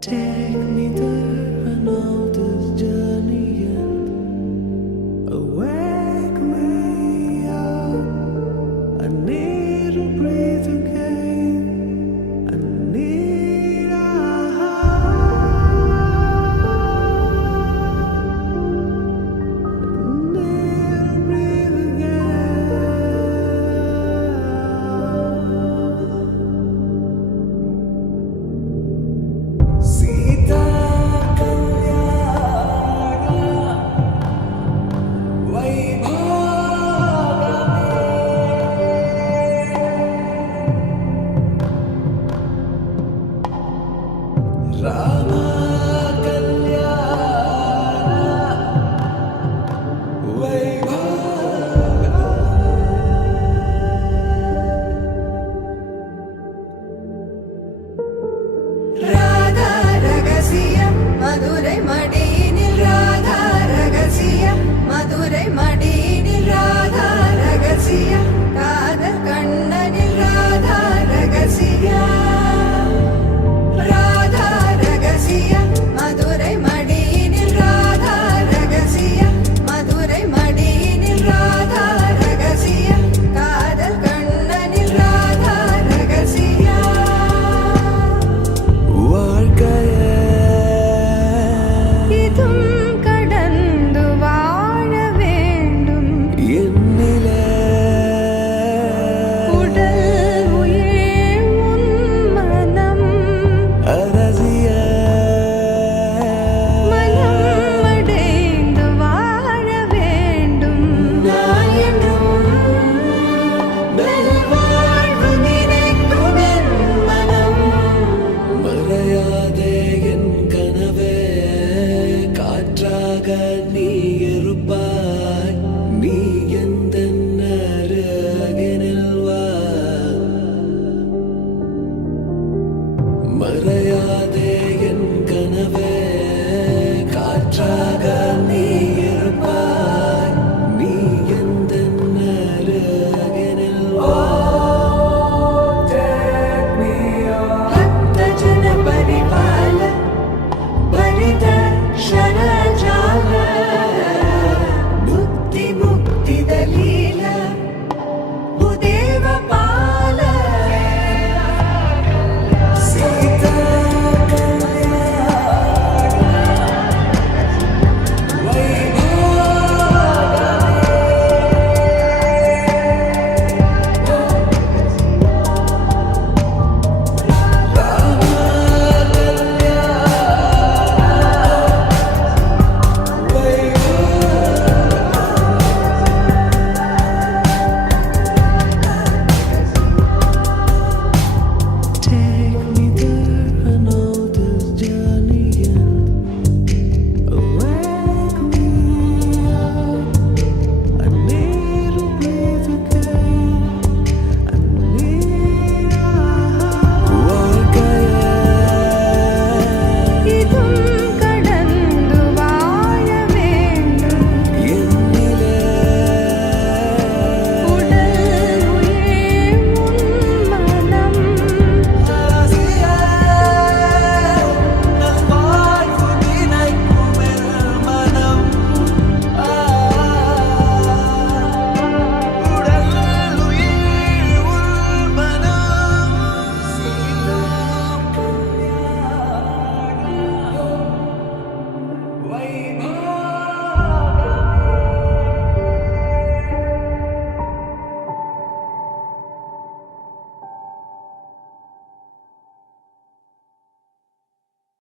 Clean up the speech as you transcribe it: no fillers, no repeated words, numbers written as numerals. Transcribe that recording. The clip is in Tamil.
Take me there, I know this journey ends. Wake me up, I need to breathe again. I need a need to breathe again. Sita Rama Radha ரகசியம் மதுரை மடியினில் ராதா ரகசியம் மதுரை மடியினில் ராதா ரகசியம் காதல் கண்ணனில் ராதா ரகசியம் ராதா ரகசியம் மதுரை மடியினில் ராதா ரகசியம் மதுரை மடியினில் ராதா ரகசியம் காதல் கண்ணனில் ராதா ரகசியம் வாழ்க்கையே இதும் கடந்து வாழ வேண்டும் என்னிலே உடல் உயிர் உன் மனம் அரசிய மனம் அடைந்து வாழ வேண்டும் நான் என்றும் நல்வாழ்வு நினைக்கும் என் மனம் மறையாதே என் கனவே காற்றாக நீ இருப்பாய் நீ எந்த அருகினில் வா மறையாதே